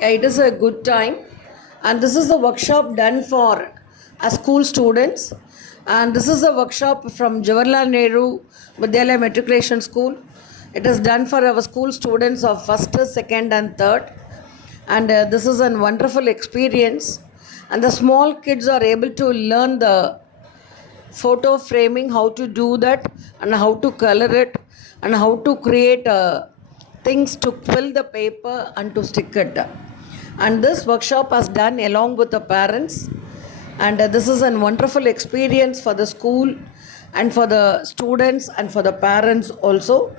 It is a good time, and this is a workshop done for school students. And this is a workshop from Jawaharlal Nehru Vidyalaya Matriculation School. It is done for our school students of first, second, and third. And this is a wonderful experience. And the small kids are able to learn the photo framing, how to do that, and how to color it, and how to create things to fill the paper and to stick it. And this workshop was done along with the parents, and this is a wonderful experience for the school and for the students and for the parents also.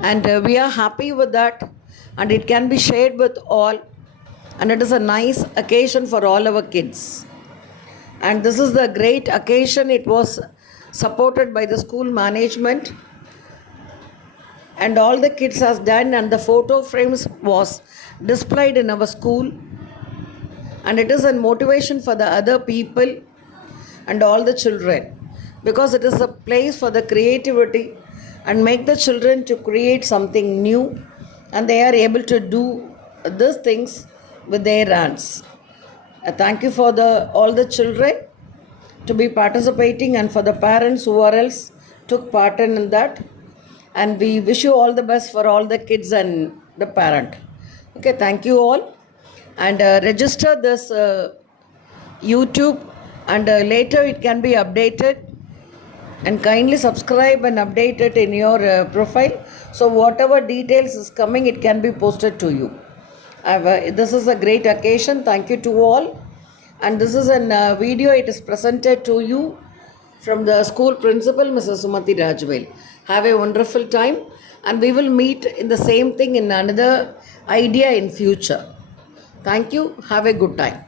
And we are happy with that, and it can be shared with all, and it is a nice occasion for all our kids. And this is the great occasion. It was supported by the school management, and all the kids has done, and the photo frames was displayed in our school, and it is a motivation for the other people and all the children, because it is a place for the creativity and make the children to create something new, and they are able to do these things with their hands. Thank you for all the children to be participating, and for the parents who are else took part in that. And we wish you all the best for all the kids and the parent. Okay, thank you all. And register this YouTube, and later it can be updated. And kindly subscribe and update it in your profile. So whatever details is coming, it can be posted to you. This is a great occasion. Thank you to all. And this is a video. It is presented to you from the school principal, Mrs. Sumati Rajvel. Have a wonderful time, and we will meet in the same thing in another idea in future. Thank you. Have a good time.